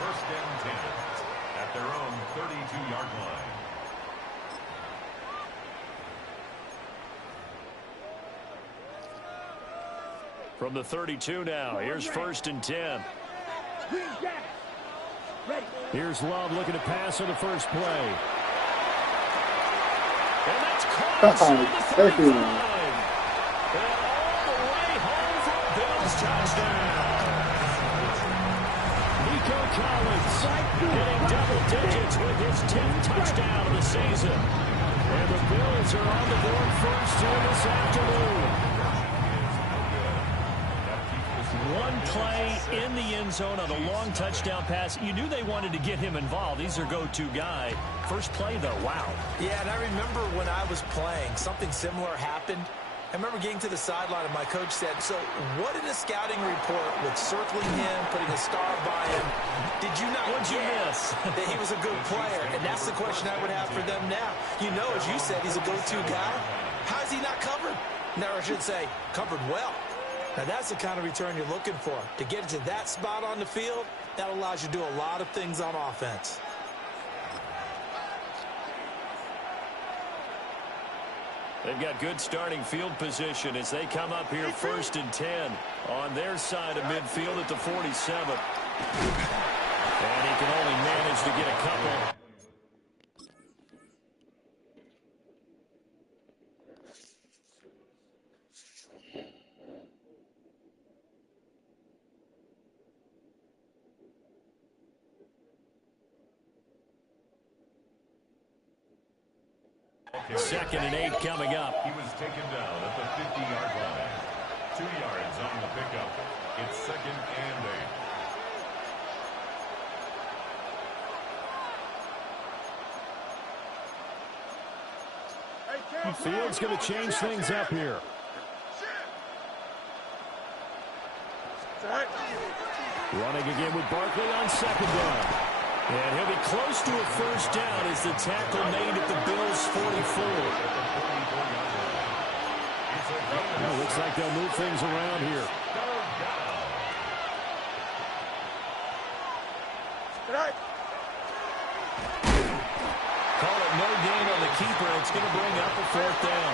first and 10 at their own 32-yard line. From the 32 now, here's first and 10. Here's Love looking to pass on the first play. And that's caught inside the 35. And all the way home for a Bills touchdown. Nico Collins hitting double digits with his 10th touchdown of the season. And the Bills are on the board first here this afternoon. One play in the end zone on a long touchdown pass. You knew they wanted to get him involved. He's their go-to guy. First play, though, wow. Yeah, and I remember when I was playing, something similar happened. I remember getting to the sideline, and my coach said, so what in the scouting report with circling him, putting a star by him, did you not miss that he was a good player? And that's the question I would have for them now. You know, as you said, he's a go-to guy. How is he not covered? Now, I should say, covered well. Now, that's the kind of return you're looking for. To get to that spot on the field, that allows you to do a lot of things on offense. They've got good starting field position as they come up here first and 10 on their side of midfield at the 47. And he can only manage to get a couple. Second and 8 coming up. He was taken down at the 50-yard line. 2 yards on the pickup. It's second and 8. Field's going to change things up here. Running again with Barkley on second down. And he'll be close to a first down as the tackle made at the Bills' 44. Well, looks like they'll move things around here. Call it no gain on the keeper. It's going to bring up a fourth down.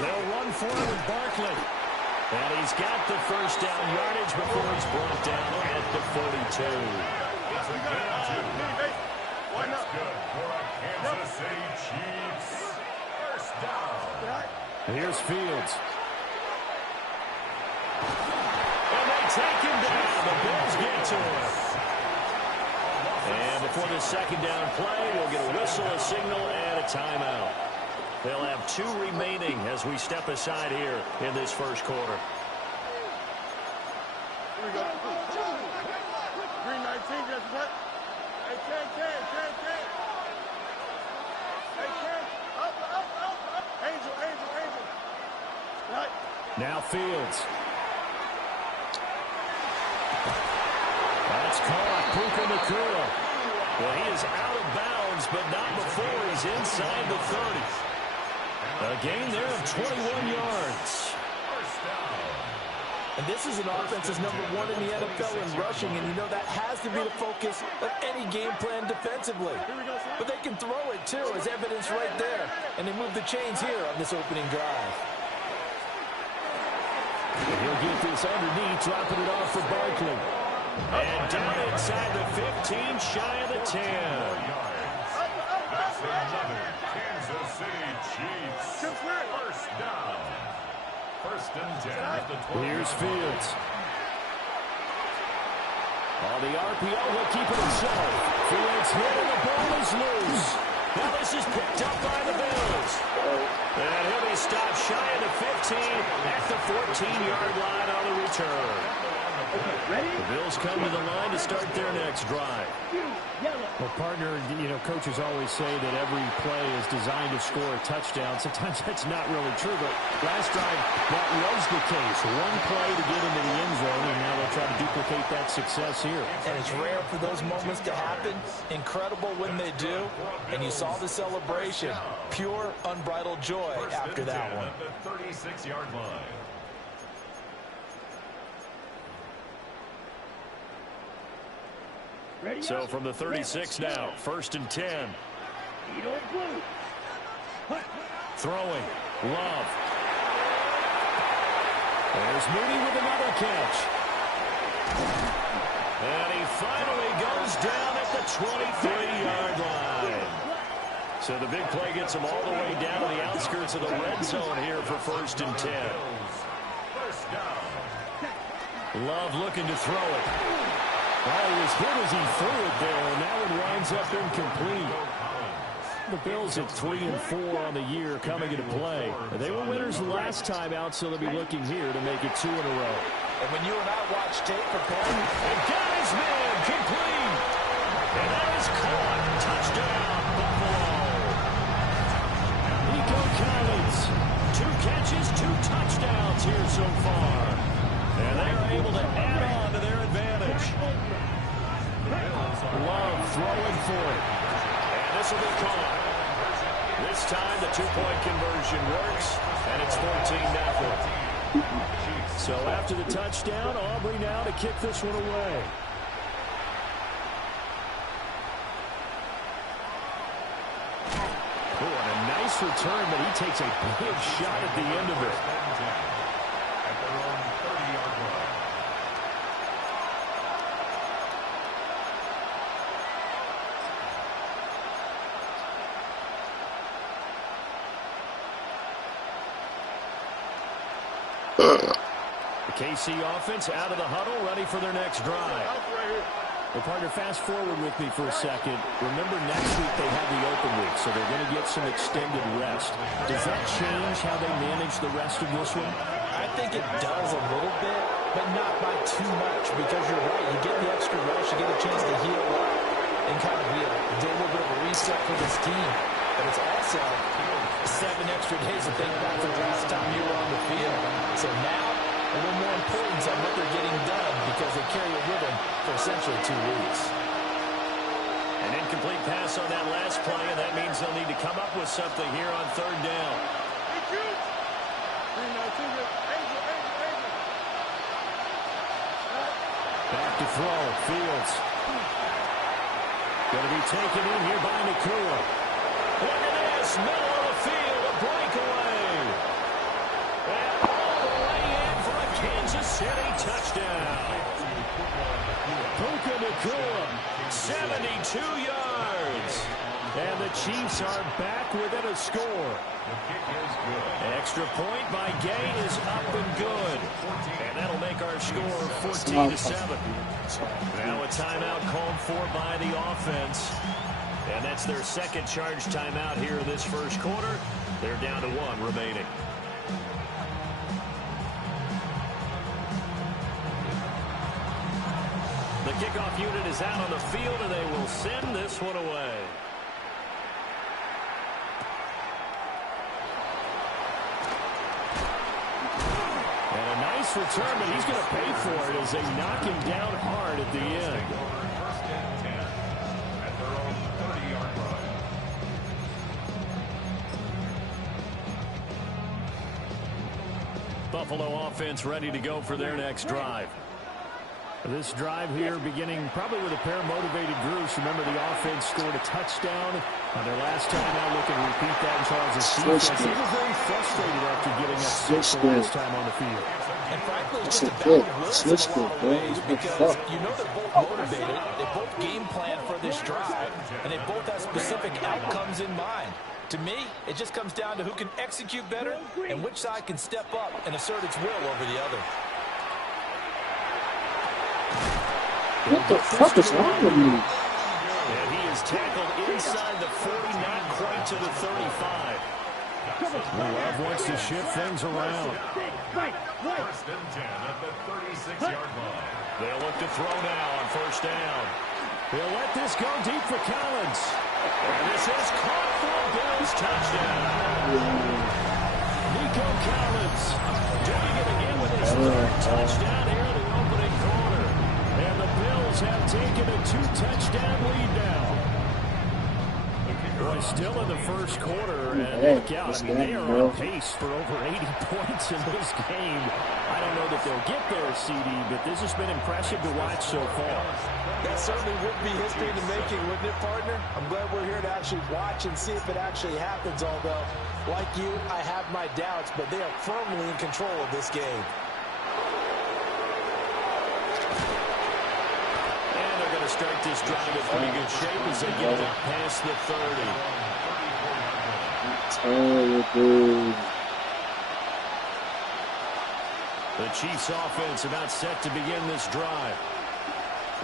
They'll run forward with Barkley. And he's got the first down yardage before he's brought down at the 42. It's a good 2. That's good for a Kansas City Chiefs. First down. Here's Fields. And they take him down. The Bills get to him. And before the second down play, we'll get a whistle, a signal, and a timeout. They'll have 2 remaining as we step aside here in this first quarter. Here we go. Green 19, just what? Hey, Ken. Hey, Ken. Up. Angel. Right. Now Fields. That's caught. Puka Nakua. Well, he is out of bounds, but not before he's inside the 30. A gain there of 21 yards. And this is an offense that's number 1 in the NFL in rushing, and you know that has to be the focus of any game plan defensively. But they can throw it, too, as evidence right there. And they move the chains here on this opening drive. He'll get this underneath, dropping it off for Barkley. And down inside the 15, shy of the 10. That's another Kansas City Chiefs first down. First and 10 at the 20. Here's Fields. On the RPO, he'll keep it himself. Fields hit and the ball is loose. Now this is picked up by the Bills. And he'll be stopped shy of the 15 at the 14-yard line on the return. The Bills come to the line to start their next drive. Well, partner, you know, coaches always say that every play is designed to score a touchdown. Sometimes that's not really true, but last drive, that was the case. One play to get into the end zone, and now they'll try to duplicate that success here. And it's rare for those moments to happen. Incredible when they do. And you saw the celebration. Pure, unbridled joy after that one. At the 36-yard line. So from the 36 now, 1st and 10. Throwing. Love. There's Mooney with another catch. And he finally goes down at the 23-yard line. So the big play gets him all the way down to the outskirts of the red zone here for 1st and 10. Love looking to throw it. Oh, he was hit as he threw it there, and that one winds up incomplete. The Bills at 3-4 on the year coming into play. They were winners last time out, so they'll be looking here to make it 2 in a row. And when you and I watch tape preparing, and got his man complete. And that is caught. Touchdown, Buffalo. Nico Collins, 2 catches, 2 touchdowns here so far. And they are able to add on to their advantage. Love throwing for it. And this will be caught. This time the 2-point conversion works, and it's 14-0. So after the touchdown, Aubrey now to kick this one away. Oh, and a nice return, but he takes a big shot at the end of it. At their own 30-yard line. The KC offense out of the huddle, ready for their next drive. Well, partner, fast forward with me for a second. Remember, next week they have the open week, so they're going to get some extended rest. Does that change how they manage the rest of this one? I think it does a little bit, but not by too much, because you're right. You get the extra rest, you get a chance to heal up and kind of do a little bit of a reset for this team. But it's also 7 extra days to think back to the last time you were on the field. So now, a little more importance on what they're getting done because they carry it with them for essentially 2 weeks. An incomplete pass on that last play, and that means they'll need to come up with something here on 3rd down. Back to throw. Fields. Going to be taken in here by Nakua. Look at this. Middle of the field. A breakaway. And all the way in for a Kansas City touchdown. Puka Nakua, 72 yards. And the Chiefs are back within a score. Extra point by Gay is up and good. And that'll make our score 14-7. Now a timeout called for by the offense. And that's their second charge timeout here in this first quarter. They're down to 1 remaining. The kickoff unit is out on the field, and they will send this one away. And a nice return, but he's going to pay for it as they knock him down hard at the end. 1st and 10 at their own 30-yard line. Buffalo offense ready to go for their next drive. This drive here beginning probably with a pair of motivated groups. Remember, the offense scored a touchdown on their last time out. Looking to repeat that in Charles' defense. They were very frustrated after giving up 6 the last time on the field. And frankly, it's just a battle of wills in a lot of ways because you know they're both motivated. They both game plan for this drive, and they both have specific outcomes in mind. To me, it just comes down to who can execute better and which side can step up and assert its will over the other. What the fuck is wrong with me? And he is tackled inside the 40, not quite to the 35. Love wants to shift things around. 1st and 10 at the 36-yard line. They'll look to throw now on 1st down. They'll let this go deep for Collins. And this is caught for a Bills touchdown. Nico Collins doing it again with his 3rd touchdown here in the opening quarter. And the Bills have taken a 2-touchdown lead now. The Boy, still in the first quarter, and look out. I mean, they are on pace for over 80 points in this game. I don't know that they'll get there, CD, but this has been impressive to watch so far. That certainly would be history in the making, wouldn't it, partner? I'm glad we're here to actually watch and see if it actually happens, although, like you, I have my doubts, but they are firmly in control of this game. Start this drive in pretty good shape as they get it up past the 30. The Chiefs offense about set to begin this drive.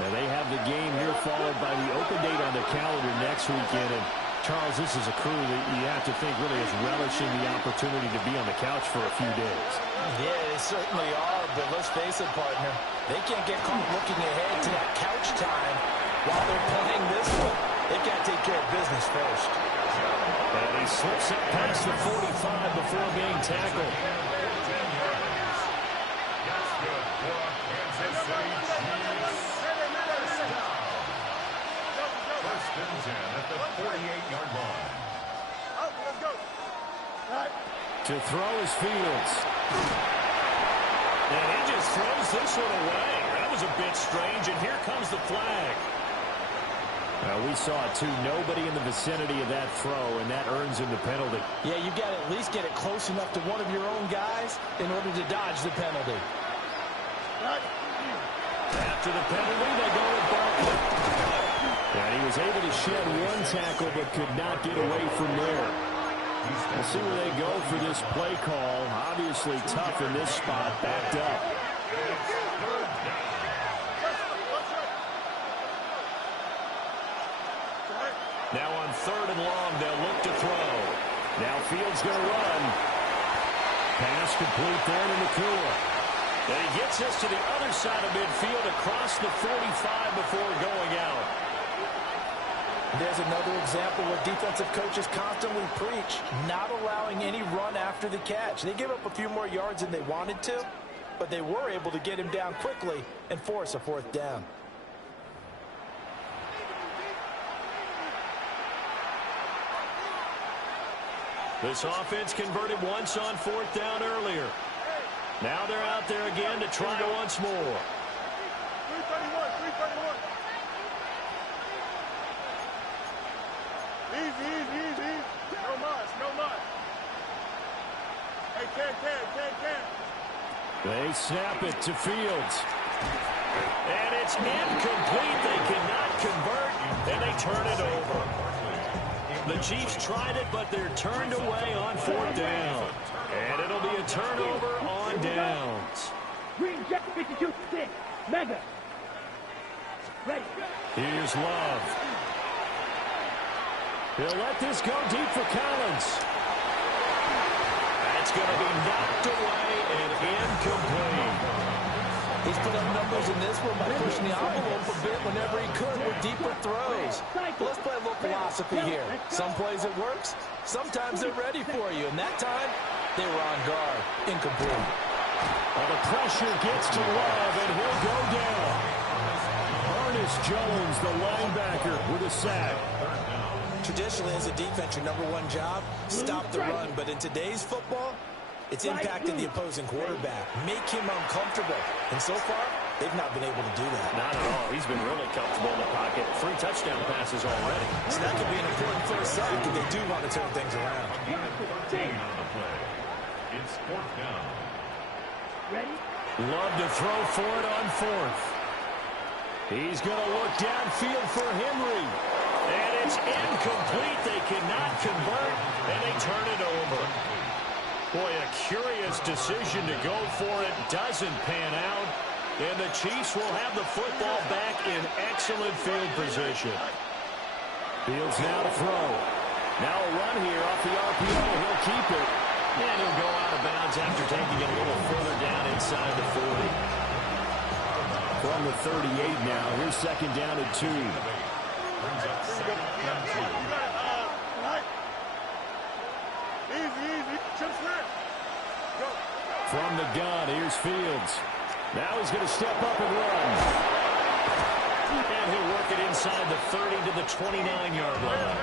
Now they have the game here followed by the open date on the calendar next weekend. And Charles, this is a crew that you have to think really is relishing the opportunity to be on the couch for a few days. Yeah, they certainly are, but let's face it, partner. They can't get caught looking ahead to that couch time while they're playing this one. They've got to take care of business first. And he slips up past the 45 before being tackled. That's good for a Kansas City Chiefs. First and 10 at the 48-yard line. Let's go. To throw is Fields. And he just throws this one away. That was a bit strange, and here comes the flag. We saw it, too. Nobody in the vicinity of that throw, and that earns him the penalty. Yeah, you've got to at least get it close enough to one of your own guys in order to dodge the penalty. After the penalty, they go with Barkley. And he was able to shed one tackle, but could not get away from there. We'll see where they go for this play call. Obviously tough in this spot, backed up. Now on 3rd and long, they'll look to throw. Now Fields going to run. Pass complete there to Nakua. And he gets us to the other side of midfield across the 45 before going out. There's another example where defensive coaches constantly preach, not allowing any run after the catch. They gave up a few more yards than they wanted to, but they were able to get him down quickly and force a 4th down. This offense converted once on 4th down earlier. Now they're out there again to try once more. 331. Easy. No much. Hey, Ken. They snap it to Fields. And it's incomplete. They cannot convert, and they turn it over. The Chiefs tried it, but they're turned away on 4th down. And it'll be a turnover on downs. Green Jet 52-6. Mega. Ready. Here's Love. He'll let this go deep for Collins. That's going to be knocked away and incomplete. He's put up numbers in this one by pushing the envelope a bit whenever he could with deeper throws. But let's play a little philosophy here. Some plays it works, sometimes they're ready for you. And that time, they were on guard. Incomplete. Well, the pressure gets to Love, and he'll go down. Ernest Jones, the linebacker, with a sack. Traditionally, as a defense, your #1 job, stop the run. But in today's football, it's impacted the opposing quarterback. Make him uncomfortable. And so far, they've not been able to do that. Not at all. He's been really comfortable in the pocket. 3 touchdown passes already. So that could be an important first sack if they do want to turn things around. It's 4th down. Ready. Love to throw for it on 4th. He's going to look downfield for Henry. And it's incomplete. They cannot convert, and they turn it over. Boy, a curious decision to go for it. Doesn't pan out. And the Chiefs will have the football back in excellent field position. Fields now to throw. Now a run here off the RPO. He'll keep it. And he'll go out of bounds after taking it a little further down inside the 40. From the 38 now. Here's 2nd down and 2. Easy. Chip Smith. Go. From the gun, here's Fields. Now he's going to step up and run. And he'll work it inside the 30 to the 29-yard line.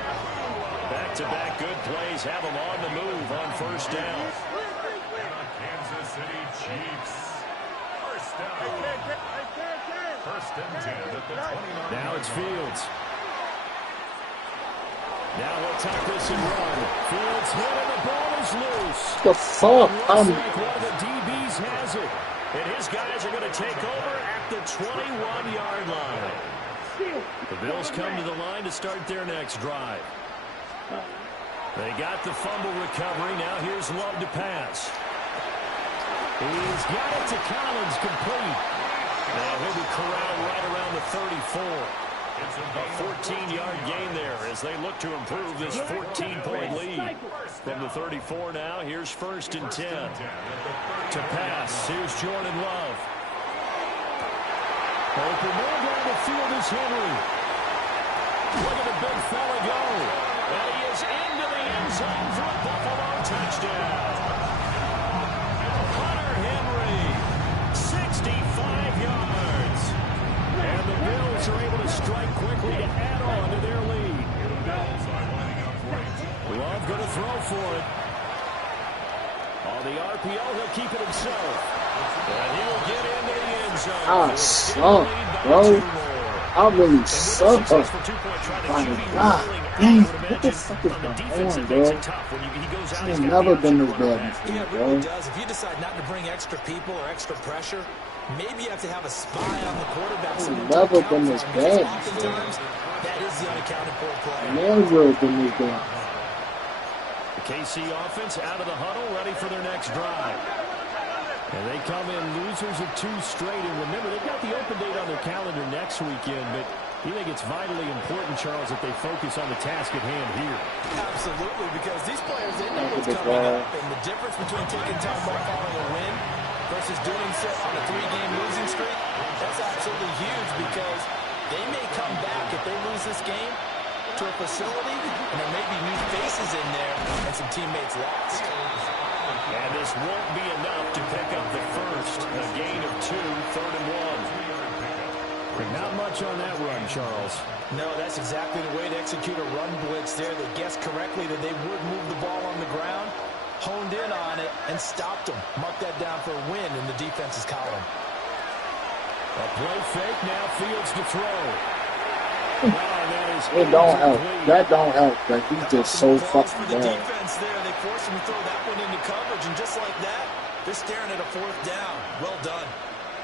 Back-to-back good plays have them on the move on first down. And the Kansas City Chiefs. First down. First and 10 at the 29. Now it's Fields. Now he'll tuck this and run. Fields hit and the ball is loose. The fuck? Looks like one of the DBs has it. And his guys are going to take over at the 21-yard line. The Bills come to the line to start their next drive. They got the fumble recovery. Now here's Love to pass. He's got it to Collins, complete. Now he'll be corralled right around the 34. It's a 14-yard gain there as they look to improve this 14-point lead. From the 34 now, here's first and 10. To pass, here's Jordan Love. Open man down the field is Henry. Look at the big fella go. And he is into the end zone for a Buffalo touchdown. Hunter Henry, 65 yards. And the Bills are able to strike quickly to add on to their lead. Love going to throw for it. On the RPO, he'll keep it himself. And he will get into the end zone. I suck, bro. I really suck. My God, dang, what the fuck is going on, bro? I've never been this bad before, Yeah, it bro. really does. If you decide not to bring extra people or extra pressure, maybe you have to have a spy on the quarterback. I've never been this bad Oftentimes, that is the unaccounted for play. Never been this bad. The KC offense out of the huddle, ready for their next drive. And they come in losers of 2 straight. And remember, they've got the open date on their calendar next weekend. But you think it's vitally important, Charles, that they focus on the task at hand here? Absolutely, because these players, they know what's coming up. And the difference between taking time off following a win versus doing so on a 3-game losing streak, that's absolutely huge because they may come back if they lose this game to a facility, and there may be new faces in there and some teammates lost. And this won't be enough to pick up the first. A gain of 2, 3rd and 1. But not much on that run, Charles. No, that's exactly the way to execute a run blitz there. They guessed correctly that they would move the ball on the ground, honed in on it, and stopped them. Mark that down for a win in the defense's column. A play fake, now Fields to throw. It don't help. That don't help. Like, he's just so fucking For the bad. defense there, they forced him to throw that one into coverage, and just like that, they're staring at a 4th down. Well done.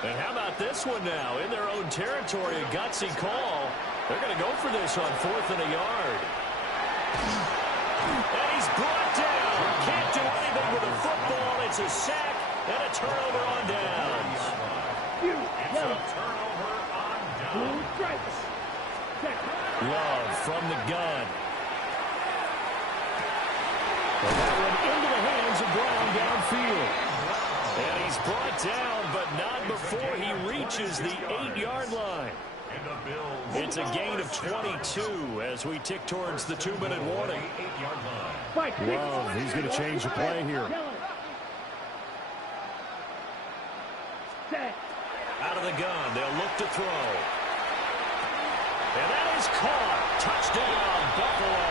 And how about this one now? In their own territory, a gutsy call. They're going to go for this on 4th and a yard. And he's brought down. Can't do anything with a football. It's a sack and a turnover on downs. It's a turnover on downs. Love from the gun. And that one into the hands of Brown downfield. And he's brought down, but not before he reaches the 8-yard line. It's a gain of 22 as we tick towards the 2-minute warning. Love, he's going to change the play here. Out of the gun, they'll look to throw. And that is caught. Touchdown, Buffalo.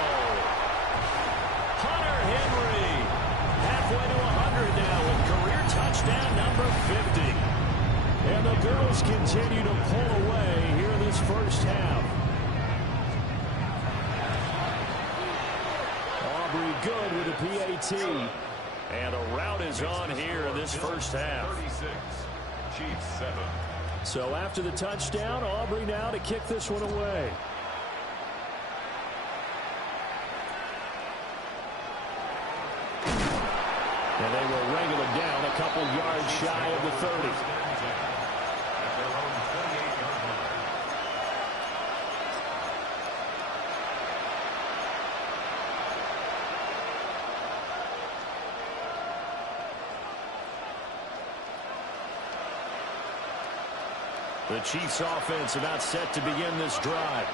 Hunter Henry, halfway to 100 now with career touchdown number 50. And the Bills continue to pull away here in this first half. Aubrey good with a PAT. And a rout is on here in this first half. 36, Chiefs 7. So after the touchdown, Aubrey now to kick this one away. And they will wrangle him down a couple yards shy of the 30. The Chiefs offense about set to begin this drive.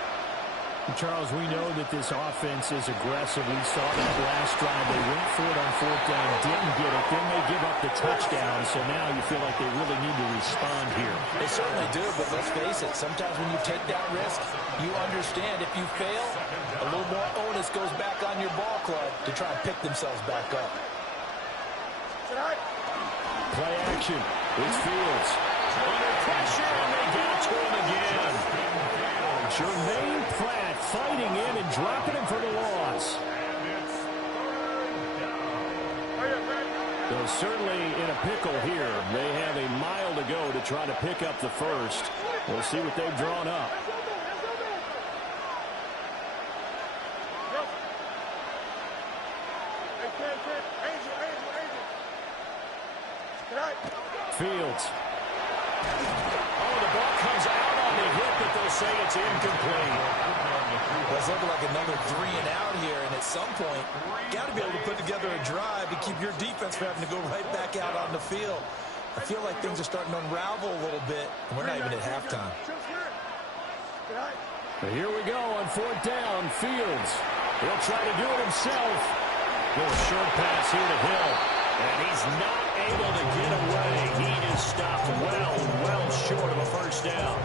Charles, we know that this offense is aggressive. We saw that last drive. They went for it on 4th down, didn't get it. Then they give up the touchdown. So now you feel like they really need to respond here. They certainly do, but let's face it. Sometimes when you take that risk, you understand if you fail, A little more onus goes back on your ball club to try and pick themselves back up. Play action. It's Fields. Under pressure, and they got to him again. Jermaine Pratt fighting in and dropping him for the loss. So certainly in a pickle here. They have a mile to go to try to pick up the first. We'll see what they've drawn up. Fields. Oh, the ball comes out on the hit, but they'll say it's incomplete. Well, it's looking like another 3 and out here, and at some point, got to be able to put together a drive and keep your defense from having to go right back out on the field. I feel like things are starting to unravel a little bit, and we're not even at halftime. Here we go on 4th down. Fields. He'll try to do it himself. Little short pass here to Hill. And he's not able to get away. He is stopped well short of a first down.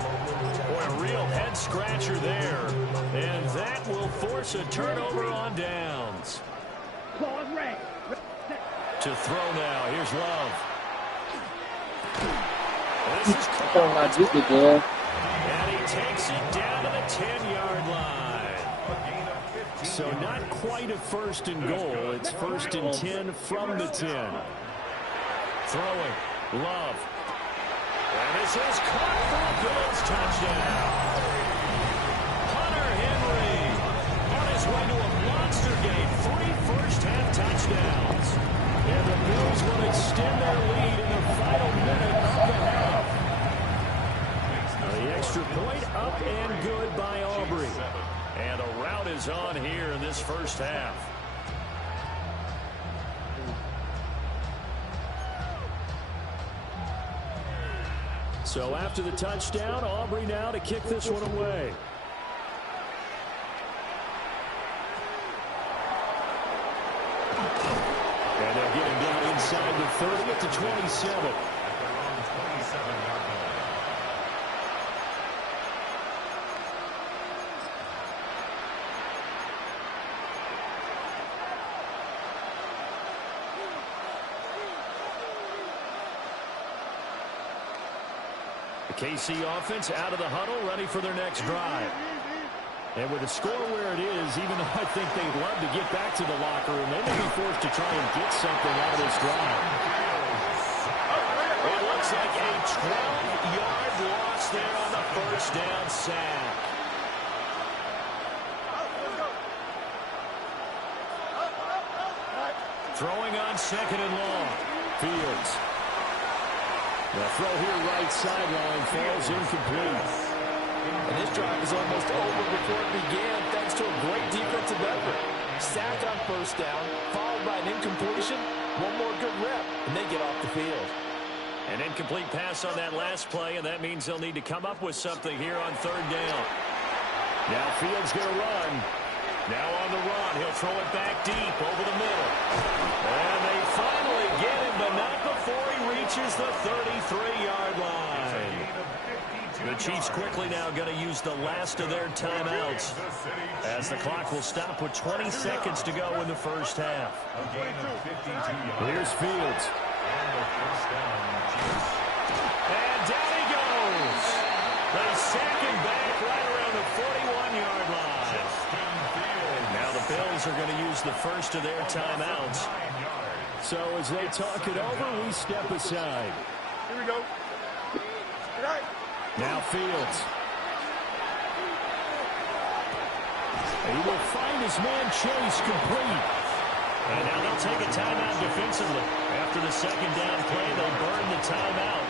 Boy, a real head-scratcher there. And that will force a turnover on downs. To throw now. Here's Love. This is caught. And he takes it down to the 10-yard line. So not quite a first and goal. It's 1st and 10 from the 10. Throwing. Love. And this is caught for a Bills touchdown. Hunter Henry on his way to a monster game. 3 first-half touchdowns. And the Bills will extend their lead in the final minute of the half. The extra point up and good by Aubrey. And a rout is on here in this first half. So after the touchdown, Aubrey now to kick this one away. And they'll get him down inside the 30 at the 27. The KC offense out of the huddle, ready for their next drive. And with the score where it is, even though I think they'd love to get back to the locker room, they may be forced to try and get something out of this drive. It looks like a 12-yard loss there on the first down sack. Throwing on 2nd and long. Fields. The throw here right sideline falls incomplete. And this drive is almost over before it began thanks to a great defensive effort. Sack on 1st down, followed by an incompletion. One more good rep, and they get off the field. An incomplete pass on that last play, and that means they'll need to come up with something here on 3rd down. Now Fields going to run. Now on the run, he'll throw it back deep over the middle. And they finally get him, but not before he reaches the 33-yard line. The Chiefs quickly now going to use the last of their timeouts as the clock will stop with 20 seconds to go in the first half. Here's Fields. And down he goes. They sack him back right around the 41-yard line. Now the Bills are going to use the first of their timeouts. So as they talk it over, we step aside. Here we go. Now Fields. He will find his man Chase complete. And now they'll take a timeout defensively. After the 2nd down play, they'll burn the timeout,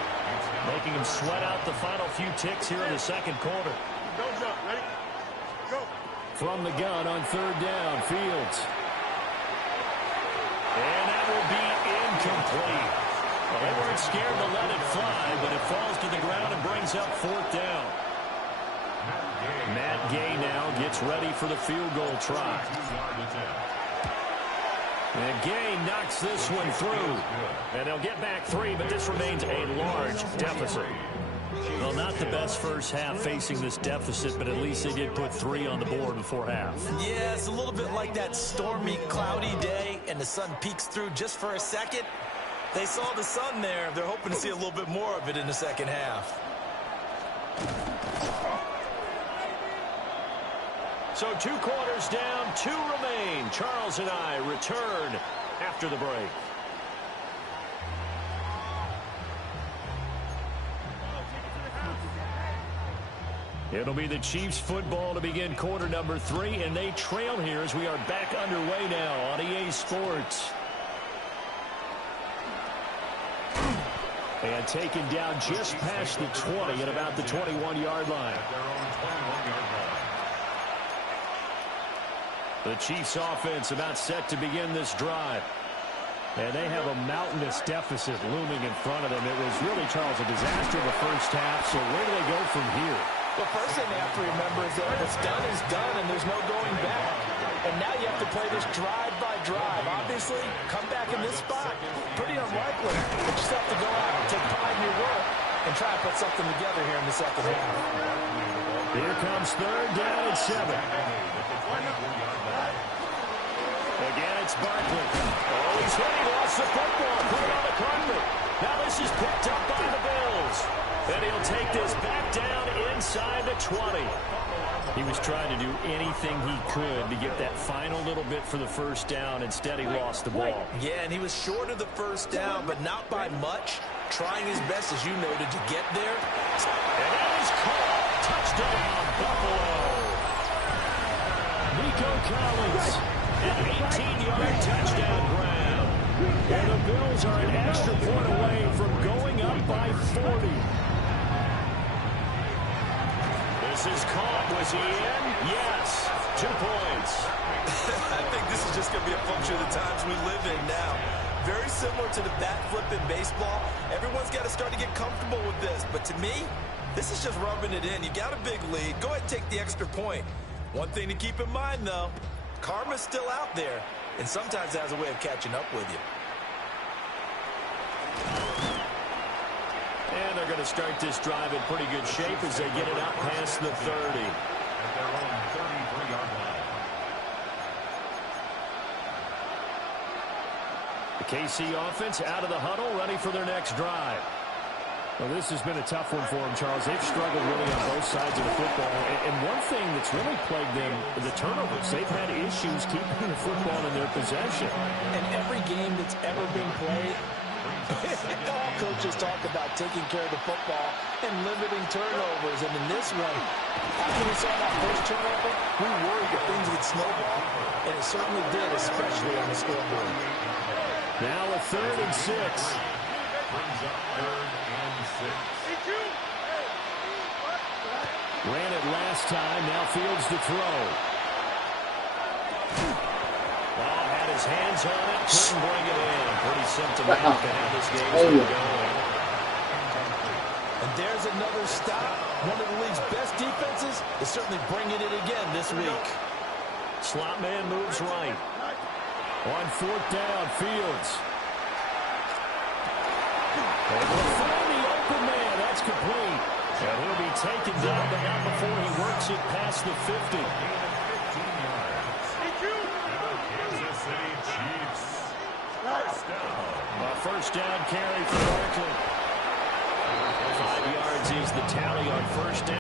making him sweat out the final few ticks here in the 2nd quarter. Go, jump. Ready? Go. From the gun on 3rd down, Fields. And that will be incomplete. Well, they weren't scared to let it fly, but it falls to the ground and brings up 4th down. Matt Gay now gets ready for the field goal try. And Gay knocks this one through. And they'll get back 3, but this remains a large deficit. Well, not the best first half facing this deficit, but at least they did put 3 on the board before half. Yeah, it's a little bit like that stormy, cloudy day, and the sun peeks through just for a second. They saw the sun there. They're hoping to see a little bit more of it in the second half. So 2 quarters down, 2 remain. Charles and I return after the break. It'll be the Chiefs football to begin quarter number 3, and they trail here as we are back underway now on EA Sports. And taken down just past the 20 at about the 21-yard line. The Chiefs offense about set to begin this drive. And they have a mountainous deficit looming in front of them. It was really, Charles, a disaster in the first half, so where do they go from here? The first thing they have to remember is that what's done is done, and there's no going back. And now you have to play this drive by drive. Obviously, come back in this spot, pretty unlikely. But you just have to go out, take pride in your work, and try to put something together here in the second half. Here comes 3rd down and 7. Again, it's Barkley. Oh, he's hit. He lost the football. Put it on the carpet. Now this is picked up by the Bills. And he'll take this back down inside the 20. He was trying to do anything he could to get that final little bit for the first down. Instead, he lost the ball. Yeah, and he was short of the first down, but not by much. Trying his best, as you noted, to get there. And that is caught. Touchdown, Buffalo. Nico Collins, an 18-yard touchdown grab. And the Bills are an extra point away from going up by 40. This is caught. Was he in? Yes. 2 points. I think this is just going to be a function of the times we live in now. Very similar to the bat flip in baseball. Everyone's got to start to get comfortable with this. But to me, this is just rubbing it in. You got a big lead. Go ahead and take the extra point. One thing to keep in mind, though, karma's still out there, and sometimes it has a way of catching up with you. And they're going to start this drive in pretty good shape as they get it out past the 30. At their own 33-yard line. The KC offense out of the huddle, ready for their next drive. Well, this has been a tough one for them, Charles. They've struggled really on both sides of the football. And one thing that's really plagued them, the turnovers. They've had issues keeping the football in their possession. And every game that's ever been played, all coaches talk about taking care of the football and limiting turnovers. And in this one, after we saw that first turnover, we worried that things would snowball. And it certainly did, especially on the scoreboard. Now a 3rd and 6. Brings up 3rd and 6. Ran it last time. Now Fields to throw. Oh, had his hands on it. Couldn't bring it in. Pretty symptomatic of how this game's been going. And there's another stop. One of the league's best defenses is certainly bringing it again this week. Slot man moves right. On 4th down, Fields. And we'll find the open man. That's complete. And he'll be taken down, but not before he works it past the 50. Kansas City Chiefs. First down. A first down carry for Barkley. 5 yards is the tally on first down.